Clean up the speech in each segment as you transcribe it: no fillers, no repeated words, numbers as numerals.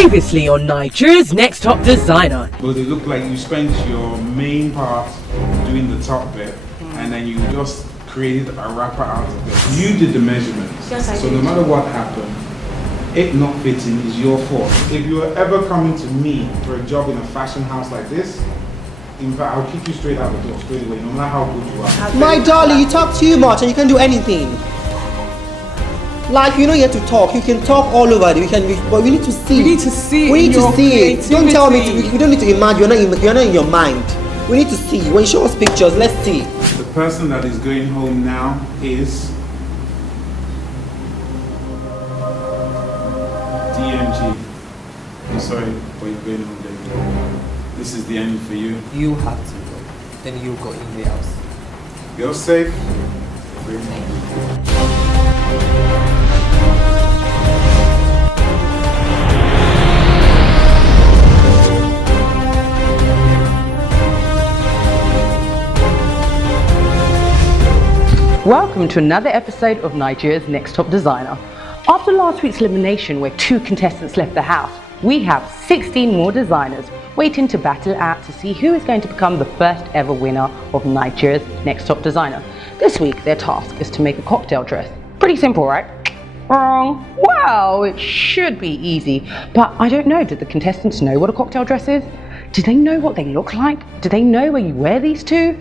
Previously on Nigeria's Next Top Designer. But it looked like you spent your main part doing the top bit and then you just created a wrapper out of it. You did the measurements. Yes, I so did. no matter what happened, it not fitting is your fault. If you are ever coming to me for a job in a fashion house like this, in fact, I'll kick you straight out the door, straight away, no matter how good you are. My darling, you talk too much and you can do anything. Like, you don't get to talk. You can talk all over. But we need to see. We need to see. We need to your see it. Don't tell me. creativity. We don't need to imagine. You're not in your mind. We need to see. When you show us pictures, let's see. The person that is going home now is DMG. I'm sorry, but you're going home, baby. This is the end for you. You have to go. Then you go in the house. You're safe. You're going home. Welcome to another episode of Nigeria's Next Top Designer. After last week's elimination where 2 contestants left the house, we have 16 more designers waiting to battle out to see who is going to become the first ever winner of Nigeria's Next Top Designer. This week their task is to make a cocktail dress. Pretty simple, right? Wrong. Well, it should be easy, but I don't know, did the contestants know what a cocktail dress is? Do they know what they look like? Do they know where you wear these to?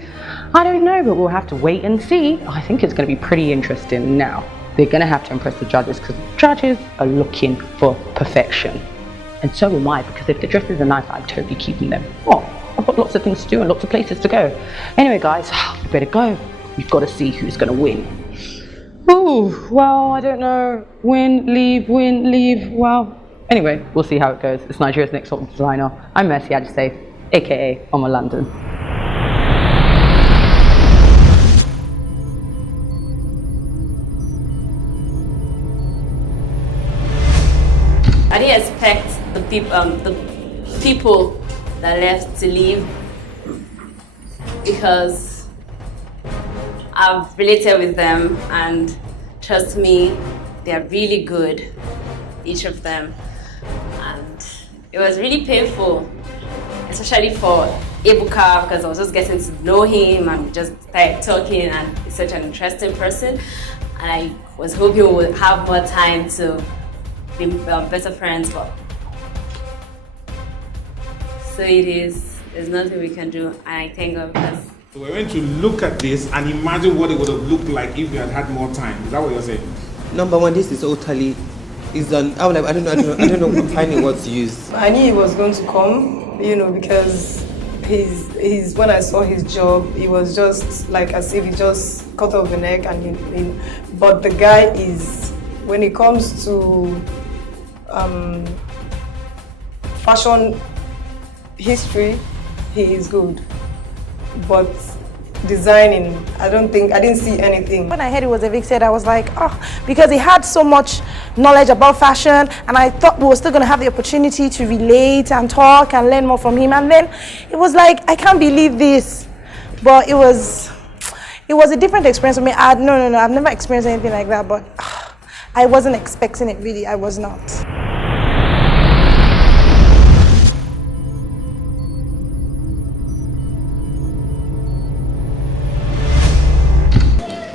I don't know, but we'll have to wait and see. I think it's going to be pretty interesting. Now, they're going to have to impress the judges because the judges are looking for perfection. And so am I, because if the dresses are nice, I'm totally keeping them. Oh, I've got lots of things to do and lots of places to go. Anyway, guys, we better go. We've got to see who's going to win. Oh, well, I don't know. Win, leave, well. Anyway, we'll see how it goes. It's Nigeria's Next Top Designer. I'm Mercy Ajisafe, aka Oma London. I didn't expect the people that left to leave because I've related with them and trust me, they're really good, each of them. And it was really painful, especially for Ebuka because I was just getting to know him and just started talking and he's such an interesting person. And I was hoping we would have more time to be better friends, but so it is. There's nothing we can do, and I thank God because So we're going to look at this and imagine what it would have looked like if we had had more time. Is that what you're saying? Number one, this is totally. I don't know. I don't know. Finding what to use. I knew he was going to come, because his when I saw his job, it was just like as if he just cut off the neck but the guy is, when it comes to fashion history, he is good. But designing, I didn't see anything. When I heard it was evicted, I was like, because he had so much knowledge about fashion, and I thought we were still going to have the opportunity to relate and talk and learn more from him. And then it was like, I can't believe this. But it was a different experience for me. No, I've never experienced anything like that, but I wasn't expecting it, really. I was not.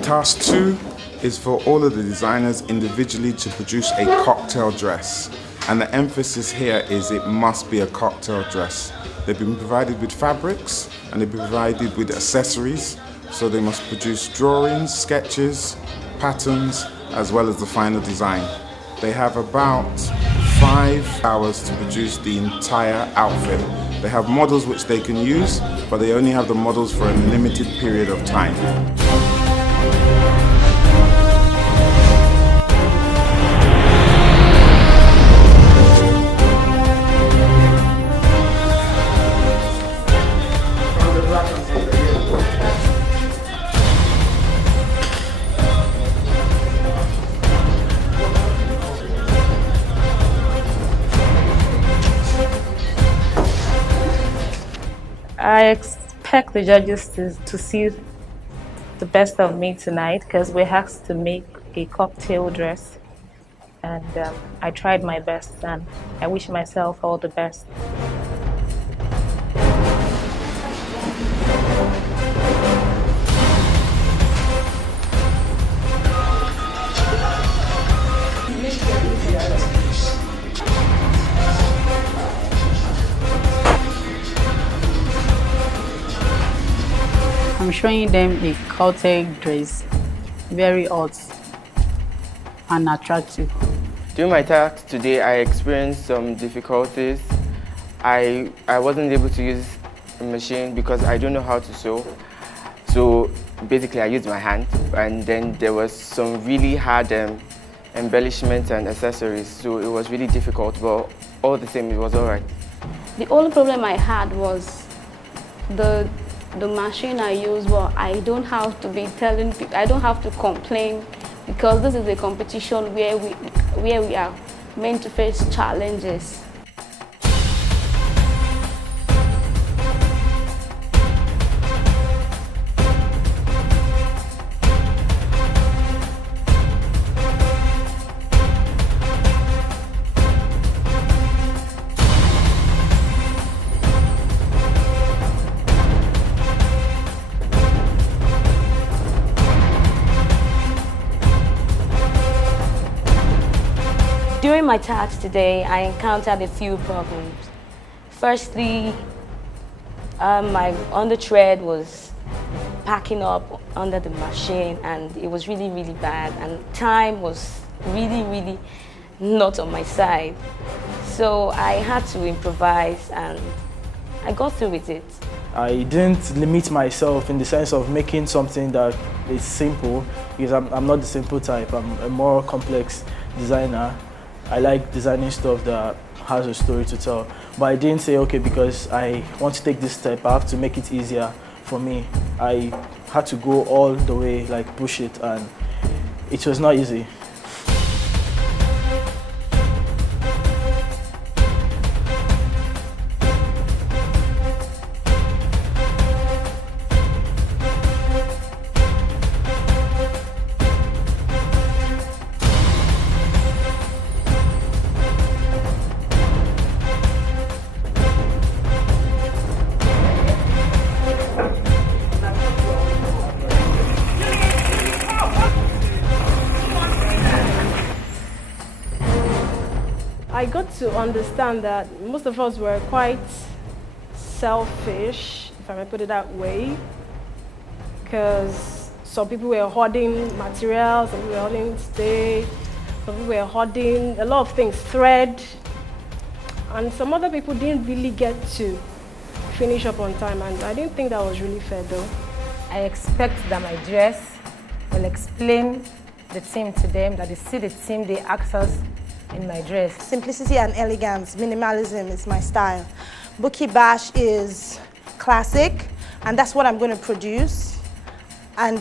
Task 2 is for all of the designers individually to produce a cocktail dress. And the emphasis here is it must be a cocktail dress. They've been provided with fabrics and they've been provided with accessories. So they must produce drawings, sketches, patterns, as well as the final design. They have about 5 hours to produce the entire outfit. They have models which they can use, but they only have the models for a limited period of time. I expect the judges to see the best of me tonight because we're asked to make a cocktail dress. and I tried my best, and I wish myself all the best. I'm showing them a Caltech dress, very hot and attractive. During my task today, I experienced some difficulties. I wasn't able to use a machine because I don't know how to sew. So basically I used my hand, and then there was some really hard embellishments and accessories, so it was really difficult, but all the same, it was all right. The only problem I had was the machine I use. But I don't have to be telling people, I don't have to complain, because this is a competition where we are meant to face challenges. During my task today, I encountered a few problems. Firstly, my underthread was packing up under the machine, and it was really, really bad, and time was really not on my side. So I had to improvise, and I got through with it. I didn't limit myself in the sense of making something that is simple, because I'm not the simple type. I'm a more complex designer. I like designing stuff that has a story to tell. But I didn't say, okay, because I want to take this step, I have to make it easier for me. I had to go all the way, like push it, and it was not easy. I got to understand that most of us were quite selfish, if I may put it that way, because some people were hoarding materials, some people were hoarding stay, some people were hoarding a lot of things, thread, and some other people didn't really get to finish up on time, and I didn't think that was really fair though. I expect that my dress will explain the theme to them, that they see the theme, the actors in my dress. Simplicity and elegance, minimalism is my style. Buki Bash is classic, and that's what I'm going to produce. And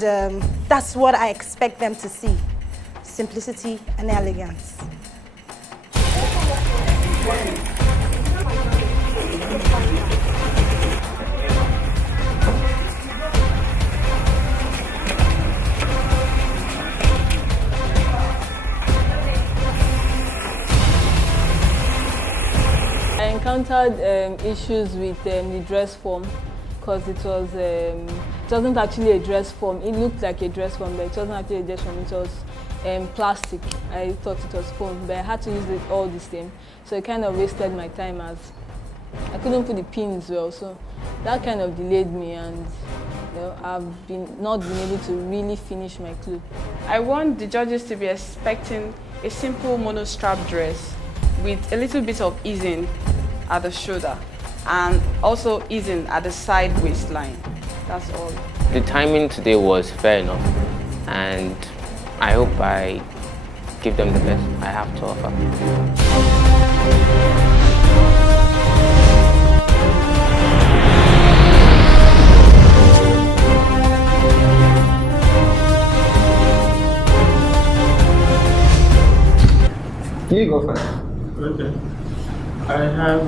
that's what I expect them to see, simplicity and elegance. I encountered issues with the dress form, because it wasn't actually a dress form. It looked like a dress form, but it wasn't actually a dress form. It was plastic. I thought it was foam, but I had to use it all the same. So it kind of wasted my time, as I couldn't put the pins well. So that kind of delayed me, and I've not been able to really finish my clothes. I want the judges to be expecting a simple monostrap dress with a little bit of easing at the shoulder and also easing at the side waistline. That's all. The timing today was fair enough, and I hope I give them the best I have to offer. You go first. Okay. I have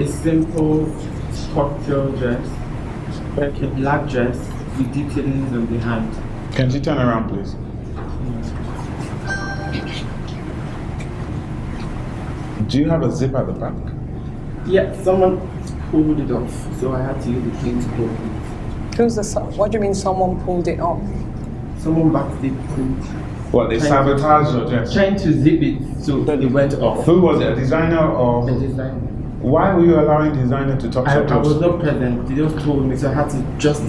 a simple cocktail dress, like a black dress with detailings on the hand. Can you turn around, please? Do you have a zip at the back? Yeah, someone pulled it off, so I had to use the pin to close it. What do you mean someone pulled it off? Someone back did pull. What, they sabotaged your dress? Trying to zip it, so it went off. Who was it, a designer or? A designer. Why were you allowing designer to touch your I clothes? was not present, they just told me, so I had to just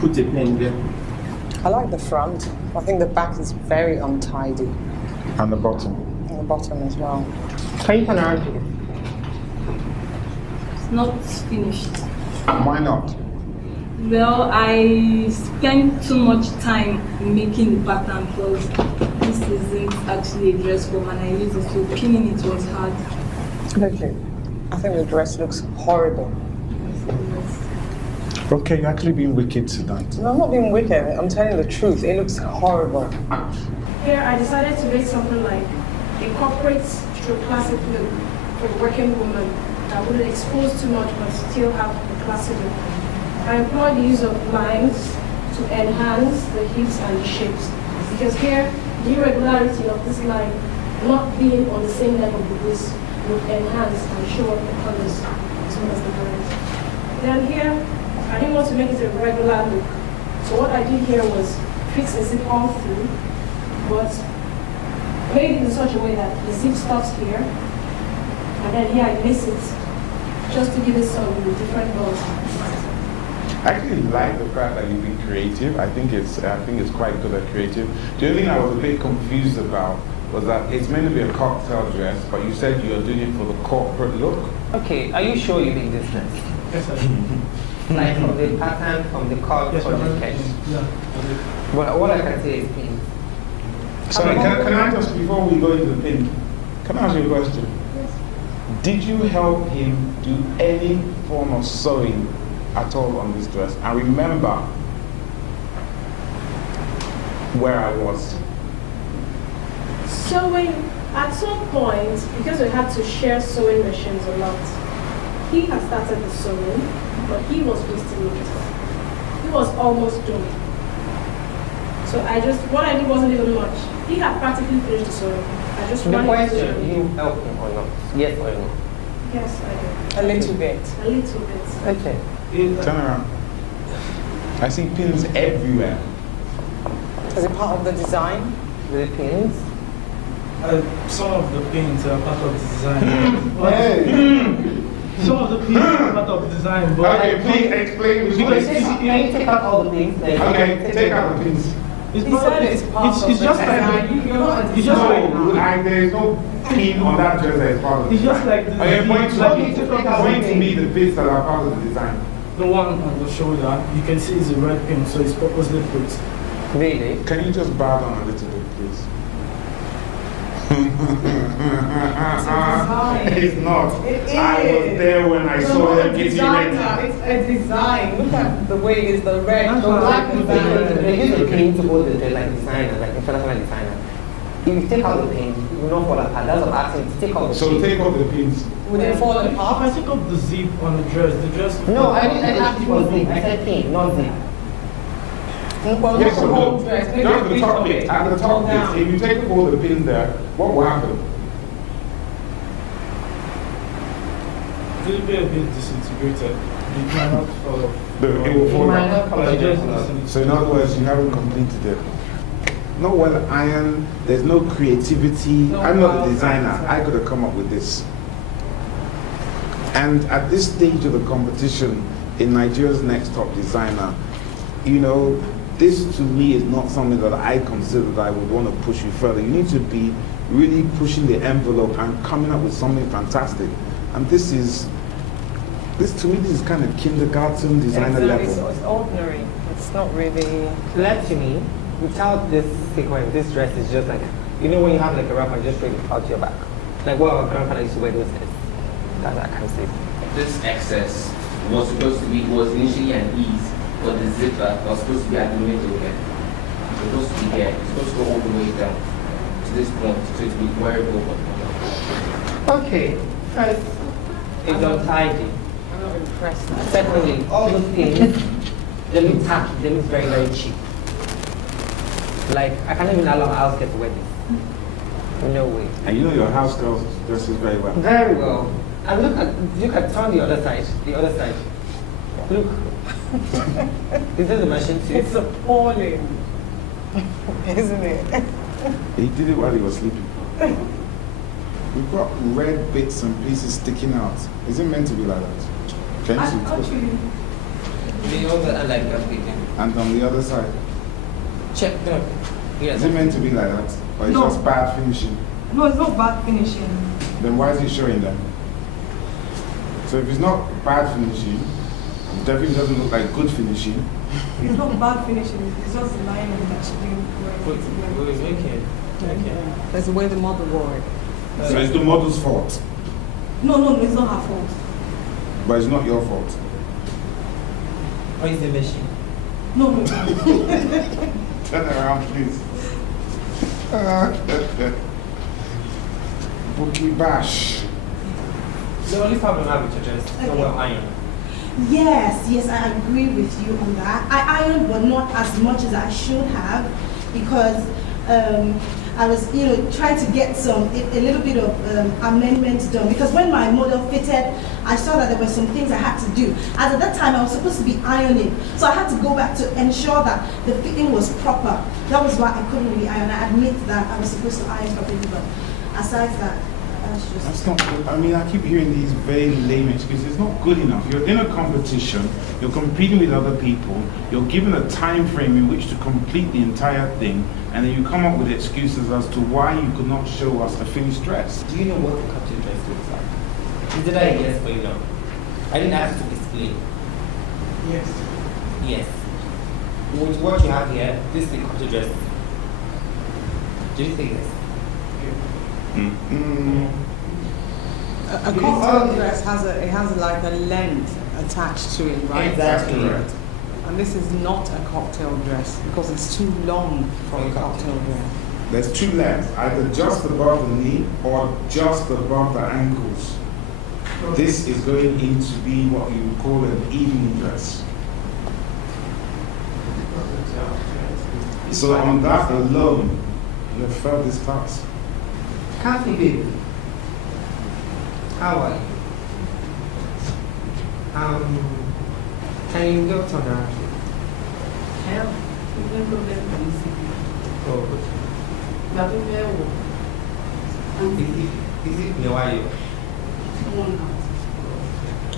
put a pin there. I like the front. I think the back is very untidy. And the bottom? And the bottom as well. Can you turn around, please? It's not finished. Why not? Well, I spent too much time making the pattern because this isn't actually a dress form and I used it, so pinning it was hard. Okay. I think the dress looks horrible. Okay, you're actually being wicked tonight. No, I'm not being wicked. I'm telling the truth. It looks horrible. Here, I decided to make something like a corporate stroke classic look for a working woman that wouldn't expose too much but still have a classic look. I employed the use of lines to enhance the hips and the shapes. Because here, the irregularity of this line not being on the same level with this would enhance and show up the colors as well as the lines. Then here, I didn't want to make it a regular look. So what I did here was fix a zip all through, but made it in such a way that the zip stops here, and then here I lace it, just to give it some different balls. I actually like the fact that you've been creative. I think it's quite good at creative. The only thing I was a bit confused about was that it's meant to be a cocktail dress, but you said you're doing it for the corporate look. Okay, are you sure you did this dress? Yes, I did. Like from the pattern, from the cut, Yes, from the sketch? Yeah. But all I can say is pin. Sorry, can I just, before we go into the pin, can I ask you a question? Yes. Did you help him do any form of sewing at all on this dress? I remember where I was. Sewing, at some point, because we had to share sewing machines a lot, he had started the sewing, but he was wasting it. He was almost done. So what I did wasn't even much. He had practically finished the sewing. I just The ran it question, through. you help him or not? Yes or no? Yes, I A little bit. did. A little bit. Okay. Turn around. I see pins everywhere. Is it part of the design? The pins? Some of the pins are part of the design. Some of the pins are part of the design, but Okay, please explain. Can you take out all the pins? Okay, take out the pins. it's He part said of, it's part of it's the just design. like It's No, there is no pin on that dress that is part of the It's just design. like the- Are you pointing like to me the bits that are part of the design? the one on the shoulder. You can see it's a red pin, so it's purposely put. Really? Can you just bow down a little bit, please? It's not. I was there when I saw them getting ready. It's a design. Look at the way it's the red, the black design. They use the pin to hold the like designer, like international designer. If you take out the pin, it will not fall apart. That's what I'm asking. Take out the So pin. take off the pins. Would it fall If apart? I take up the zip on the dress. No, I didn't ask you for zip. I said pin, not zip. Well, Yes, not so the whole look, dress. Maybe just a the bit top of bit. it. At the top Down. bit, if you take all the pins there, what will happen? It will be a bit disintegrated. It might not fall off. It will fall might down. not fall It just off. So in other words, you haven't completed it. Not well ironed, there's no creativity. I'm not the designer. I could have come up with this. And at this stage of the competition, in Nigeria's Next Top Designer, you know, this to me is not something that I consider that I would want to push you further. You need to be really pushing the envelope and coming up with something fantastic. And this to me, this is kind of kindergarten designer Exactly. level. It's ordinary. It's not really. That to me, without this sequence, this dress is just like, you know when you have like a wrap and just straight out your back. Like what our grandfather used to wear those days. That's what I can say. This excess was initially an ease, but the zipper was supposed to be at the middle here. It's supposed to be here. It's supposed to go all the way down to this point, so it will be wearable for Okay, first, it's untidy. I'm not impressed. Secondly, all those things, they look tacky, they look very, very cheap. Like, I can't even allow my house get to wear this. No way. And you know your house girl dresses very well. Very well. And look at turn the other side. The other side. Look. Is this the machine too? It's appalling. Isn't it? He did it while he was sleeping. We've got red bits and pieces sticking out. Is it meant to be like that? Can you see? Actually, The other and like that again. And on the other side? Check no. Yes. Is it meant to be like that? Or it's No. just bad finishing? no, it's not bad finishing. Then why is he showing them? So if it's not bad finishing, it definitely doesn't look like good finishing. It's not bad finishing. It's just the lining that she didn't wear. That's the way the mother wore it. So it's the model's fault, No, it's not her fault. but it's not your fault. Or is the machine? No. Turn around, please. Bookie Bash. The only problem I have with your dress is not well ironed. Yes, I agree with you on that. I ironed, but not as much as I should have, because I was, trying to get a little bit of amendments done. Because when my model fitted, I saw that there were some things I had to do. And at that time, I was supposed to be ironing, so I had to go back to ensure that the fitting was proper. That was why I couldn't really iron. I admit that I was supposed to iron properly, but aside from that, That's not good. I mean, I keep hearing these very lame excuses. It's not good enough. You're in a competition, you're competing with other people, you're given a time frame in which to complete the entire thing, and then you come up with excuses as to why you could not show us a finished dress. Do you know what the couture dress looks like? Is it a yes or no? I didn't ask to explain. Yes. Yes. With what you have here, this is the couture dress. Do you think this? A cocktail dress has like a length attached to it, right? Exactly. And this is not a cocktail dress because it's too long for a cocktail dress. There's two lengths, either just above the knee or just above the ankles. This is going in to be what you would call an evening dress. So on that alone, you have failed this class. Kathy, baby. How are you? Can you go to her? Yeah. No problem. Oh, good. Is it near why you?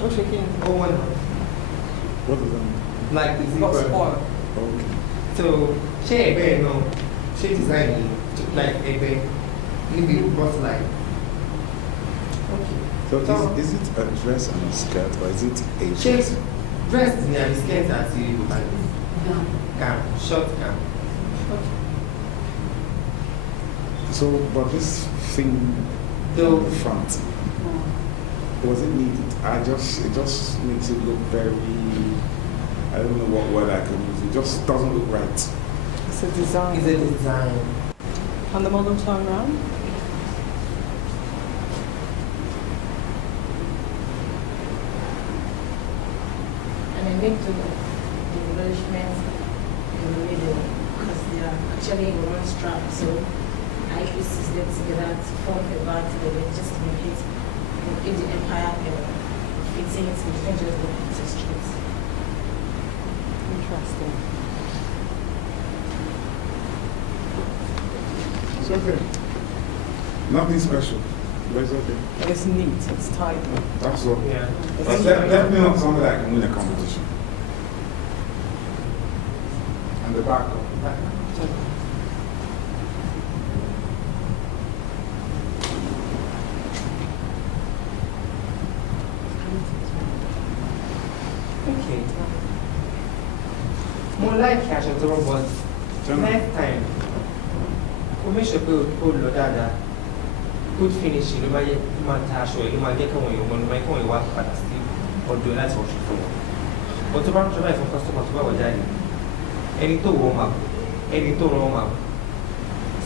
Oh, shaking. Oh, one. What does that mean? Like, is it Got spoiled. Okay. So, she no. She designed like a bed. Maybe brought like. Okay. So is it a dress and a skirt, or is it a She dress? dressed in a skirt and gown, short gown. So, but this thing So, in the front, was it needed? It just makes it look very, I don't know what word I can use. It just doesn't look right. It's a design. It's a design. And the model turn around. And I make the embellishments in the middle because they are actually in one strap. So I piece them together to form a bag together just to make it in the empire fitting it with just the pizza streets. Interesting. It's okay. Nothing special, but it's okay. It's neat. It's tidy. That's all. Yeah. But definitely not somebody that can win a competition. And the back. Okay. More like aṣọ tó rọ̀ but next time o make sure pé o lọ dáadáa good finishing ló máa ta aṣọ yìí ló máa jẹ́ káwọn èèyàn mọ̀ ló máa káwọn èèyàn wá padà sí ọ̀dọ̀ láti wọ̀ṣọ fún wọn. But tó bá ń tọ́ba ìfún customer tó bá wọ̀ jáde ẹni tó wọ̀ máa ẹni tó rọ̀ máa.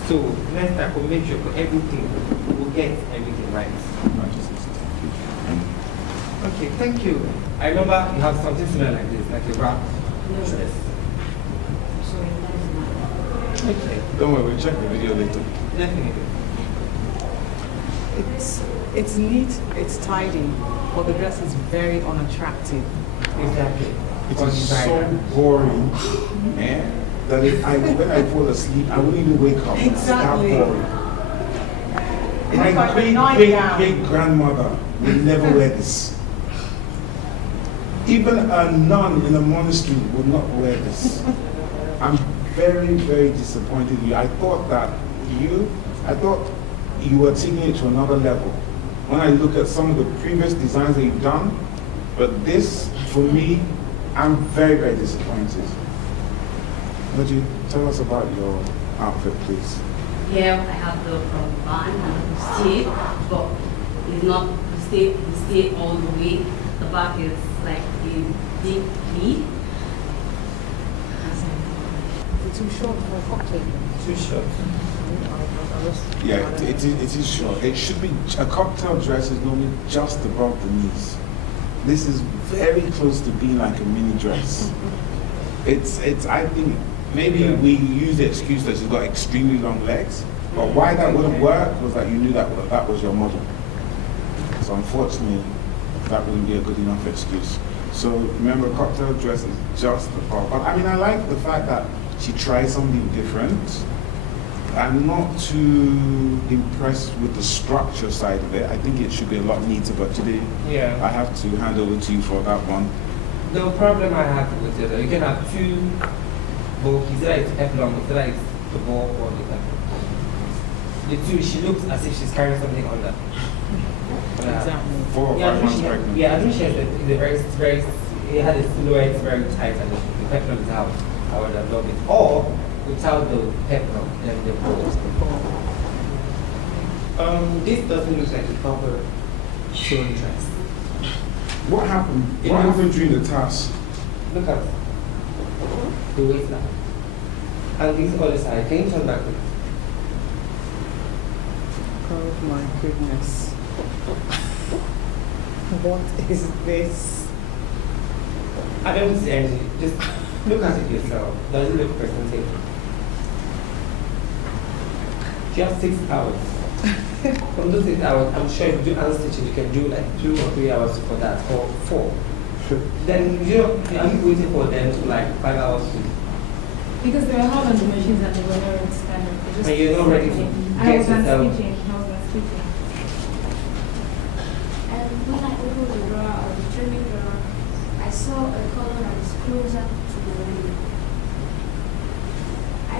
So next time we make sure everything we get everything right. Okay, thank you. I remember you have something similar like this, like a wrap. Yes. Yes. So Okay. Don't worry, we'll check the video later. Definitely. It's neat, it's tidy, but the dress is very unattractive. Exactly. It is so boring, man, that when I fall asleep, I wouldn't even wake up. Exactly. It's that boring. It's like a My nightgown. great grandmother would never wear this. Even a nun in a monastery would not wear this. I'm very, very disappointed in you. I thought you were taking it to another level. When I look at some of the previous designs that you've done, but this, for me, I'm very, very disappointed. Would you tell us about your outfit, please? Here I have the band and the stay, but it's not the stay all the way. The back is like a deep V. It's too short for a cocktail. Too short. Yeah, it is short. It should be, a cocktail dress is normally just above the knees. This is very close to being like a mini dress. I think, maybe we use the excuse that she's got extremely long legs, but why that wouldn't work was that you knew that was your model. So unfortunately, that wouldn't be a good enough excuse. So remember, cocktail dress is just above. But I mean, I like the fact that she tried something different. I'm not too impressed with the structure side of it. I think it should be a lot neater, but today I have to hand over to you for that one. The problem I have with it, you can have two bulk, either it's peplum, either it's the bulk or the peplum. The two, she looks as if she's carrying something on that. Exactly. 4 or 5 months pregnant. Yeah, I think she has it had a silhouette very tight and the peplum is out. I would have loved it. Or without the peplum, then the bulk. This doesn't look like a proper shown dress. What happened? What happened during the task? Look at the waistline. And this other side. Can you turn back? Oh my goodness. What is this? I don't see anything. Just look at it yourself. Does it look presentable? She has 6 hours. From those 6 hours, I'm sure if you do unstitching, you can do like 2 or 3 hours for that, or 4. Then are you waiting for them to like 5 hours to? Because there are hard on the machines that they were not standard. And you're not ready to I get was not yourself. stitching. And when I opened the drawer, the trimming drawer, I saw a color that is closer to the window. I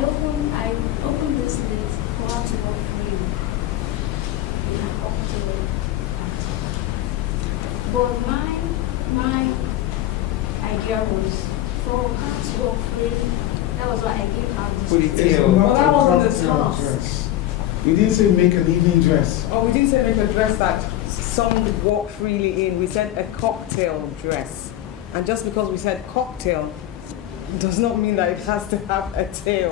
opened this lid for her to walk free in an octave. But my idea was for her to walk free. That was why I gave her this. Well, that wasn't the task. We didn't say make an evening dress. Oh, we didn't say make a dress that some would walk freely in. We said a cocktail dress. And just because we said cocktail does not mean that it has to have a tail.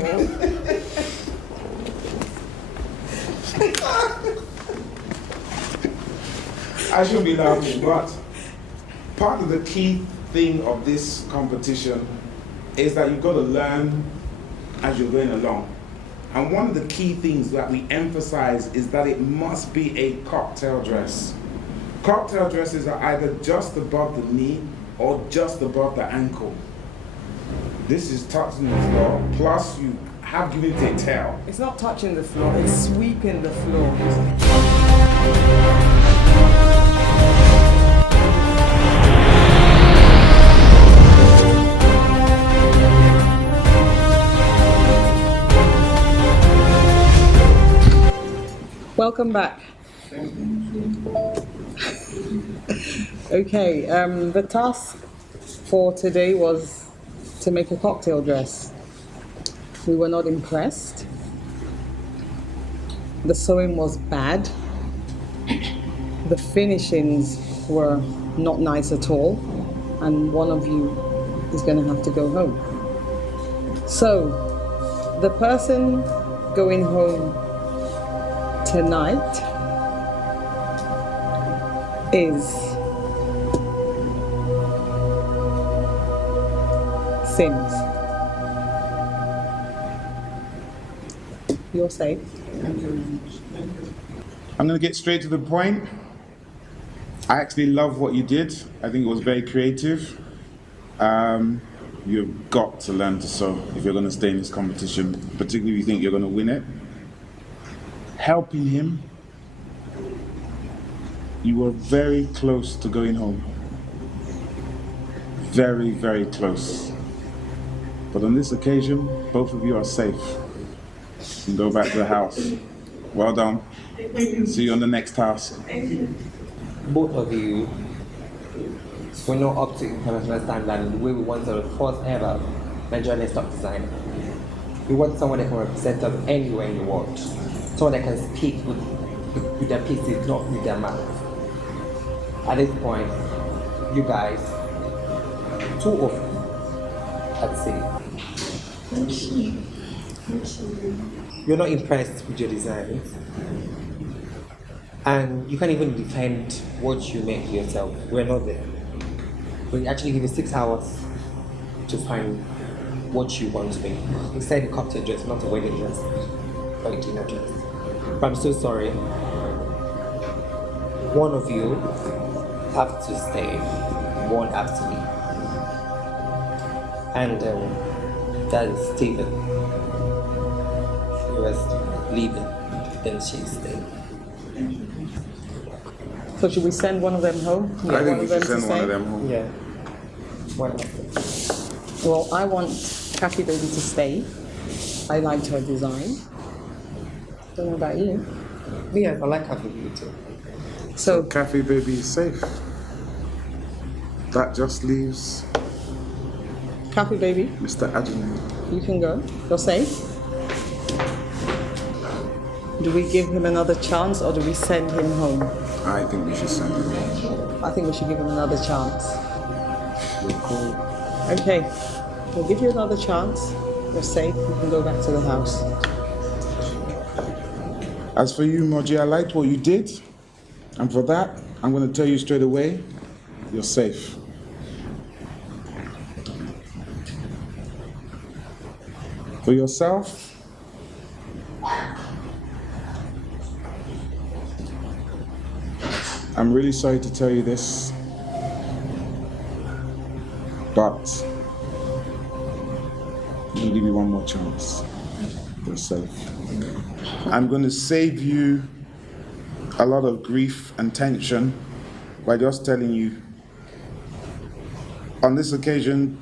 I shouldn't be laughing, but part of the key thing of this competition is that you've got to learn as you're going along. And one of the key things that we emphasize is that it must be a cocktail dress. Cocktail dresses are either just above the knee or just above the ankle. This is touching the floor, plus you have given it a tail. It's not touching the floor, it's sweeping the floor. Welcome back. Okay, the task for today was to make a cocktail dress. We were not impressed. The sewing was bad. The finishings were not nice at all. And one of you is going to have to go home. So, the person going home tonight is Sims. You're safe. I'm going to get straight to the point. I actually love what you did. I think it was very creative. You've got to learn to sew if you're going to stay in this competition, particularly if you think you're going to win it. Helping him, you were very close to going home. Very, very close. But on this occasion, both of you are safe. You can go back to the house. Well done. See you on the next task. Both of you were not up to international standard in the way we wanted the first ever Nigerian Next Top Designer. We want someone that can represent us anywhere in the world. Someone that can speak with their pieces, not with their mouth. At this point, you guys, two of you, I'd say. Thank you. Thank you. You're not impressed with your designs. And you can't even defend what you make yourself. We're not there. We actually give you 6 hours to find what you want to make. Instead, a cocktail dress, not a wedding dress, or a dinner dress. But I'm so sorry. One of you have to stay, one has to leave. And that is Stephen. He was leaving, then she's staying. So should we send one of them home? I think we should send one of them home. Yeah. One of them. Well, I want Kathy Baby to stay. I liked her design. Don't know about you. Yes, I like Kathy Baby too. So Cafe Baby is safe. That just leaves Kathy Baby, Mr. Ajane. you can go. You're safe. Do we give him another chance or do we send him home? I think we should send him home. I think we should give him another chance. You're cool. Okay, we'll give you another chance. You're safe. You can go back to the house. As for you, Moji, I liked what you did. And for that, I'm going to tell you straight away, you're safe. For yourself, I'm really sorry to tell you this, but I'm going to give you one more chance. You're safe. I'm going to save you a lot of grief and tension by just telling you, on this occasion,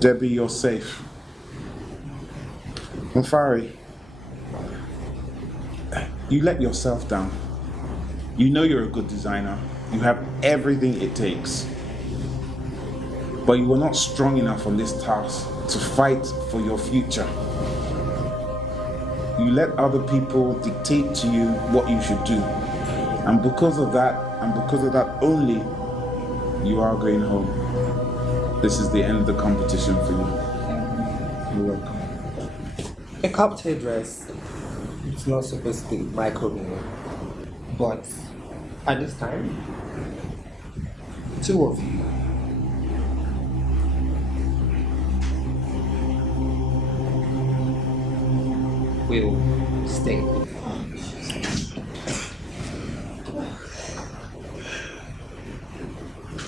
Debbie, you're safe. Mufari, you let yourself down. You know you're a good designer. You have everything it takes. But you were not strong enough on this task to fight for your future. You let other people dictate to you what you should do. And because of that only, you are going home. This is the end of the competition for you. You're welcome. A cocktail dress, it's not supposed to be microwave. But at this time, two of you will stay.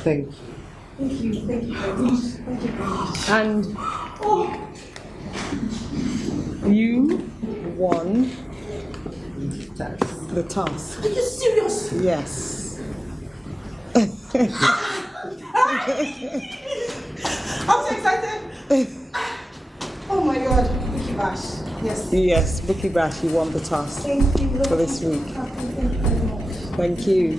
Thank you. Thank you. Thank you very much. Thank you very much. And you won the task. Are you serious? Yes. I'm so excited. Oh my God. Bookie Bash. Yes. Yes, Bookie Bash, you won the task Thank you. for this week. Thank you very much. Thank you.